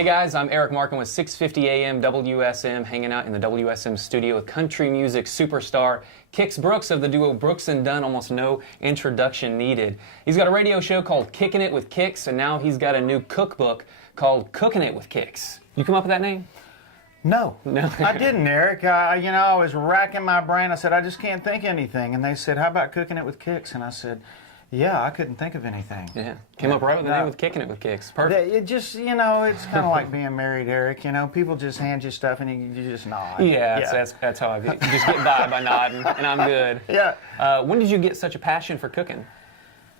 Hey guys, I'm Eric Marcum with 650 AM WSM, hanging out in the WSM studio with country music superstar Kix Brooks of the duo Brooks and Dunn. Almost no introduction needed. He's got a radio show called Cookin It With Kix, and now he's got a new cookbook called Cookin It With Kix. You come up with that name? No, No. I didn't, Eric. I was racking my brain. I said, I just can't think anything. And they said, how about Cookin It With Kix? And I said, yeah, I couldn't think of anything. Yeah, came up right with the name with Kicking It With Kix. Perfect. It just, it's kind of like being married, Eric. People just hand you stuff and you just nod. Yeah, that's how I get. Just get by nodding, and I'm good. Yeah. When did you get such a passion for cooking?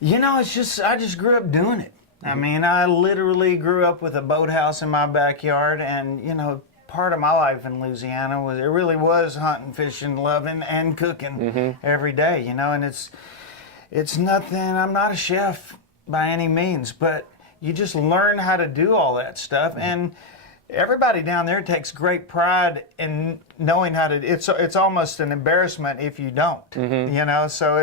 It's just, I just grew up doing it. I mean, I literally grew up with a boathouse in my backyard, and, part of my life in Louisiana really was hunting, fishing, loving, and cooking every day, and it's nothing. I'm not a chef by any means, but you just learn how to do all that stuff, and everybody down there takes great pride in knowing how to. It's almost an embarrassment if you don't, So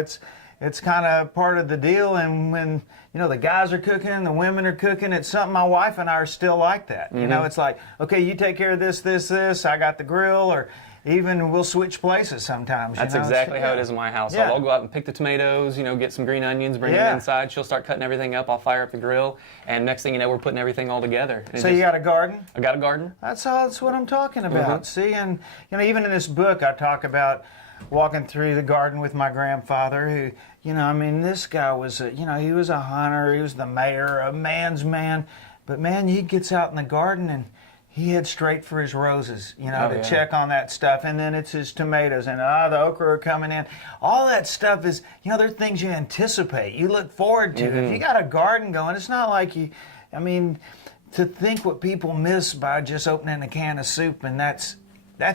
it's kind of part of the deal. And when the guys are cooking, the women are cooking, it's something my wife and I are still like that. It's like, okay, you take care of this. I got the grill, or even we'll switch places sometimes. That's exactly how it is in my household. Yeah. I'll go out and pick the tomatoes, get some green onions, bring them inside. She'll start cutting everything up. I'll fire up the grill, and next thing you know, we're putting everything all together. So you got a garden? I got a garden. That's what I'm talking about. See, and even in this book, I talk about walking through the garden with my grandfather, who, this guy was, he was a hunter, he was the mayor, a man's man, but man, he gets out in the garden and he heads straight for his roses, to check on that stuff. And then it's his tomatoes, and the okra are coming in. All that stuff is, they're things you anticipate, you look forward to. If you got a garden going, it's not like to think what people miss by just opening a can of soup, and that's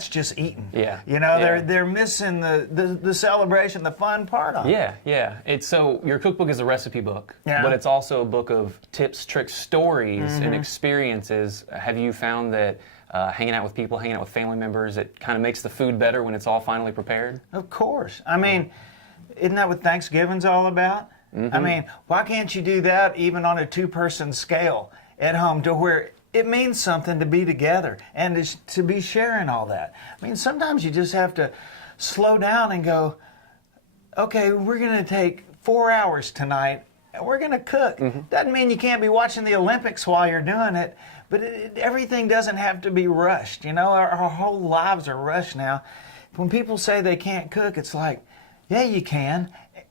just eating. Yeah. They're missing the celebration, the fun part of it. Yeah. So your cookbook is a recipe book, but it's also a book of tips, tricks, stories, and experiences. Have you found that hanging out with people, hanging out with family members, it kind of makes the food better when it's all finally prepared? Of course. I mean, isn't that what Thanksgiving's all about? I mean, why can't you do that even on a two-person scale at home, to where it means something to be together and to be sharing all that? I mean, sometimes you just have to slow down and go, okay, we're going to take 4 hours tonight and we're going to cook. Doesn't mean you can't be watching the Olympics while you're doing it, but everything doesn't have to be rushed. Our whole lives are rushed now. When people say they can't cook, it's like, yeah, you can.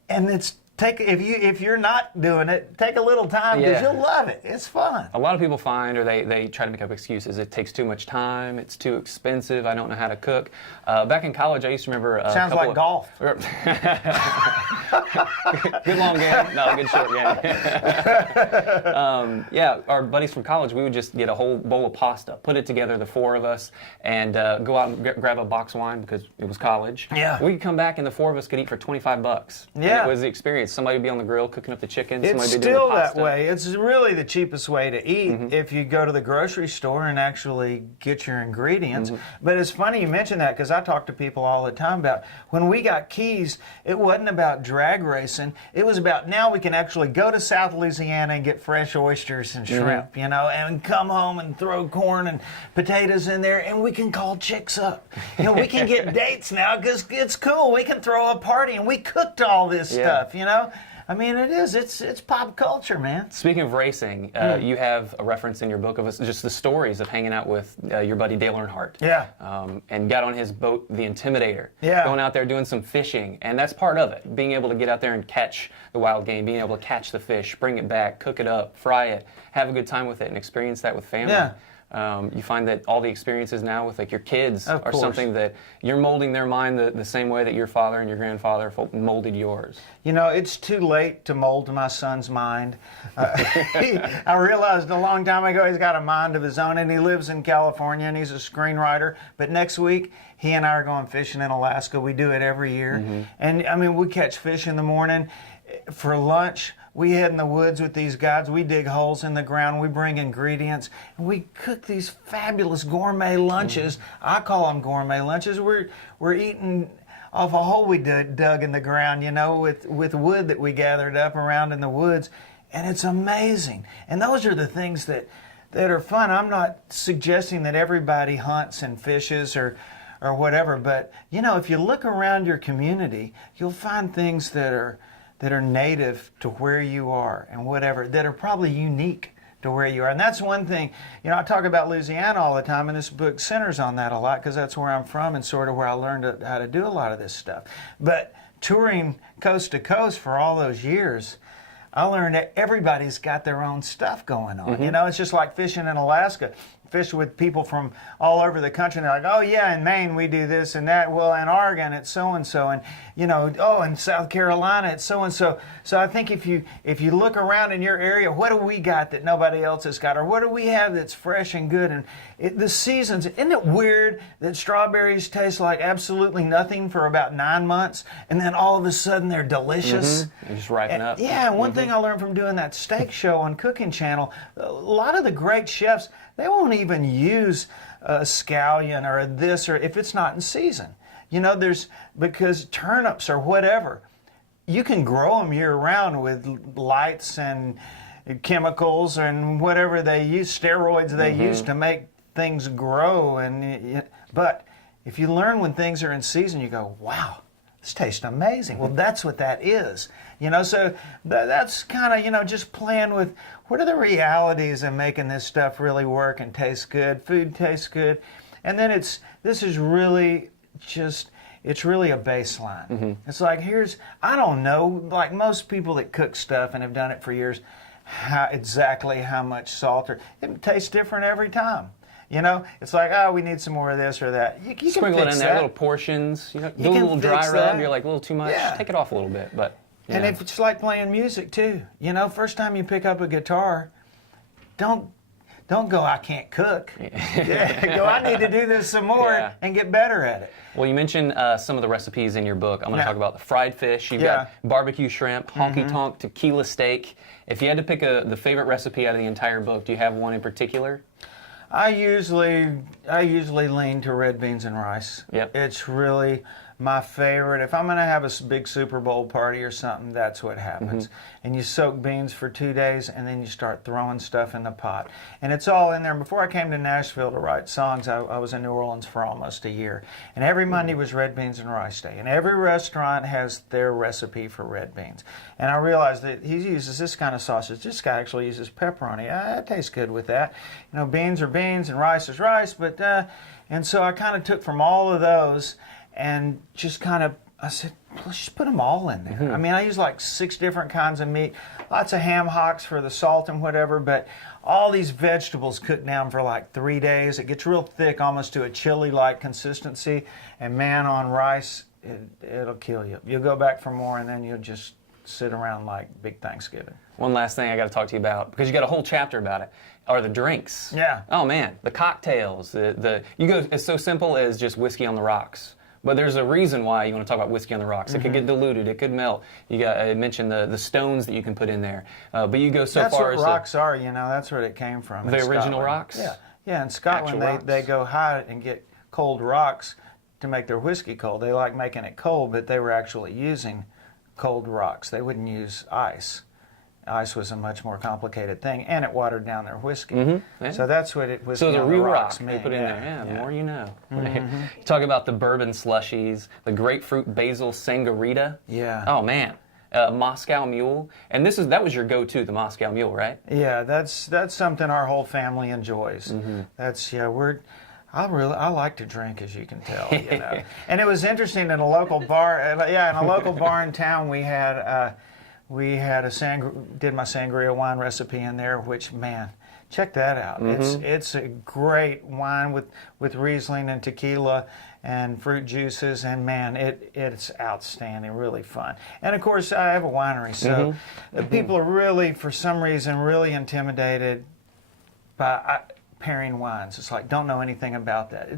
And if you're not doing it, take a little time, because you'll love it. It's fun. A lot of people find, or they try to make up excuses. It takes too much time. It's too expensive. I don't know how to cook. Back in college, I used to remember. Sounds like golf. Good long game. No, good short game. Our buddies from college, we would just get a whole bowl of pasta, put it together, the four of us, and go out and grab a box of wine, because it was college. Yeah. We could come back and the four of us could eat for $25. Yeah. And it was the experience. Somebody would be on the grill cooking up the chicken. It's somebody still doing the pasta. that way. It's really the cheapest way to eat if you go to the grocery store and actually get your ingredients. But it's funny you mention that, because I talk to people all the time about when we got Keys, it wasn't about drag racing. It was about, now we can actually go to South Louisiana and get fresh oysters and shrimp, and come home and throw corn and potatoes in there, and we can call chicks up. We can get dates now, because it's cool. We can throw a party, and we cooked all this stuff, I mean, it's pop culture, man. Speaking of racing, you have a reference in your book of just the stories of hanging out with your buddy Dale Earnhardt. Yeah. And got on his boat, the Intimidator. Yeah. Going out there doing some fishing, and that's part of it. Being able to get out there and catch the wild game, being able to catch the fish, bring it back, cook it up, fry it, have a good time with it, and experience that with family. Yeah. You find that all the experiences now with your kids Of are course. something that you're molding their mind the same way that your father and your grandfather molded yours. It's too late to mold my son's mind. I realized a long time ago he's got a mind of his own, and he lives in California, and he's a screenwriter. But next week, he and I are going fishing in Alaska. We do it every year. And, I mean, we catch fish in the morning. For lunch, we head in the woods with these guys. We dig holes in the ground. We bring ingredients, and we cook these fabulous gourmet lunches. I call them gourmet lunches. We're eating off a hole we dug in the ground, with wood that we gathered up around in the woods, and it's amazing. And those are the things that that are fun. I'm not suggesting that everybody hunts and fishes or whatever, but you know, if you look around your community, you'll find things that are native to where you are and whatever, that are probably unique to where you are. And that's one thing, you know, I talk about Louisiana all the time, and this book centers on that a lot because that's where I'm from and sort of where I learned how to do a lot of this stuff. But touring coast to coast for all those years, I learned that everybody's got their own stuff going on. You know, it's just like fishing in Alaska. Fish with people from all over the country, and they're like, oh yeah, in Maine we do this and that. Well, in Oregon it's so-and-so, and you know, oh, in South Carolina it's so-and-so. So I think if you look around in your area, what do we got that nobody else has got? Or what do we have that's fresh and good? And the seasons, isn't it weird that strawberries taste like absolutely nothing for about 9 months, and then all of a sudden they're delicious? They just ripen up. Yeah, and one thing I learned from doing that steak show on Cooking Channel, a lot of the great chefs, they won't even use a scallion or this, or if it's not in season. You know, because turnips or whatever, you can grow them year round with lights and chemicals and whatever they use, steroids they use to make things grow. But if you learn when things are in season, you go, wow, this tastes amazing. Well, that's what that is. You know, so that's kind of, you know, just playing with what are the realities of making this stuff really work and taste good. Food tastes good. And then it's really a baseline. It's like, I don't know, like most people that cook stuff and have done it for years, exactly how much salt, or it tastes different every time. You know, it's like, oh, we need some more of this or that. You can sprinkle it in there, little portions. You know, do a little dry rub. You're like, a little too much. Yeah. Take it off a little bit, but. And if it's like playing music too, you know, first time you pick up a guitar, don't go, I can't cook. Go, I need to do this some more and get better at it. Well, you mentioned some of the recipes in your book. I'm going to talk about the fried fish. You've got barbecue shrimp, honky-tonk tequila steak. If you had to pick the favorite recipe out of the entire book, do you have one in particular? I usually lean to red beans and rice. Yep. It's really my favorite. If I'm going to have a big Super Bowl party or something, that's what happens. And you soak beans for 2 days, and then you start throwing stuff in the pot. And it's all in there. Before I came to Nashville to write songs, I was in New Orleans for almost a year. And every Monday was red beans and rice day. And every restaurant has their recipe for red beans. And I realized that he uses this kind of sausage. This guy actually uses pepperoni. It tastes good with that. You know, beans are beans and rice is rice. But and so I kind of took from all of those and just kind of, I said, let's just put them all in there. I mean, I use like 6 different kinds of meat, lots of ham hocks for the salt and whatever, but all these vegetables cook down for like 3 days. It gets real thick, almost to a chili-like consistency, and man, on rice, it'll kill you. You'll go back for more, and then you'll just sit around like big Thanksgiving. One last thing I got to talk to you about, because you got a whole chapter about it, are the drinks. Yeah. Oh man, the cocktails. You go, it's so simple as just whiskey on the rocks. But there's a reason why you want to talk about whiskey on the rocks. It could get diluted. It could melt. I mentioned the stones that you can put in there. But you go so that's far as what rocks are. You know, that's where it came from. The original rocks. Yeah, yeah. In Scotland, they go high and get cold rocks to make their whiskey cold. They like making it cold, but they were actually using cold rocks. They wouldn't use ice. Ice was a much more complicated thing, and it watered down their whiskey. So that's what it was. So the real rocks rock they put in there. Yeah, the more you know. Mm-hmm. You talk about the bourbon slushies, the grapefruit basil sangarita. Yeah. Oh man, Moscow Mule, and that was your go-to, the Moscow Mule, right? Yeah, that's something our whole family enjoys. That's I like to drink, as you can tell. You know, and it was interesting in a local bar. In a local bar in town, we had did my sangria wine recipe in there, which, man, check that out. It's a great wine with Riesling and tequila and fruit juices, and man, it's outstanding, really fun. And of course, I have a winery, so people are really, for some reason, really intimidated by pairing wines. It's like, don't know anything about that.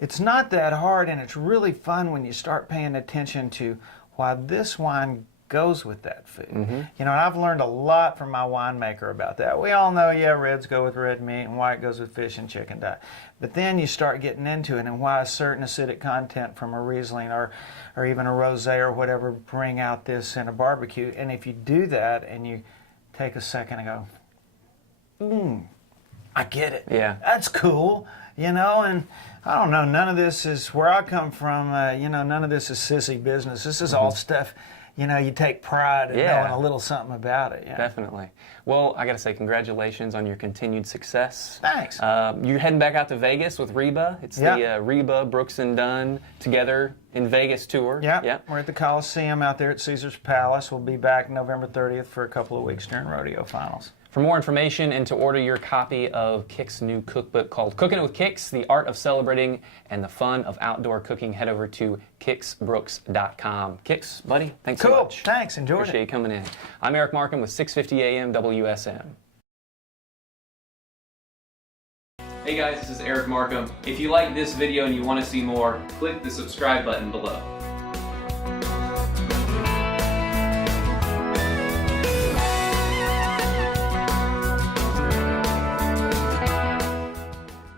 It's not that hard, and it's really fun when you start paying attention to why this wine goes with that food. You know, and I've learned a lot from my winemaker about that. We all know, reds go with red meat and white goes with fish and chicken diet. But then you start getting into it and why a certain acidic content from a Riesling or even a rosé or whatever bring out this in a barbecue. And if you do that and you take a second and go, I get it. Yeah. That's cool, you know, and I don't know, none of this is, where I come from, you know, none of this is sissy business. This is all stuff, you know, you take pride in knowing a little something about it. Yeah. Definitely. Well, I got to say congratulations on your continued success. Thanks. You're heading back out to Vegas with Reba. It's the Reba, Brooks and Dunn Together in Vegas tour. Yeah. We're at the Coliseum out there at Caesar's Palace. We'll be back November 30th for a couple of weeks during rodeo finals. For more information and to order your copy of Kix's new cookbook called Cookin It With Kix, The Art of Celebrating and the Fun of Outdoor Cooking, head over to kixbrooks.com. Kix, buddy, thanks so much. Thanks. Enjoyed Appreciate you coming in. I'm Eric Marcum with 650 AM WSM. Hey guys, this is Eric Marcum. If you like this video and you want to see more, click the subscribe button below.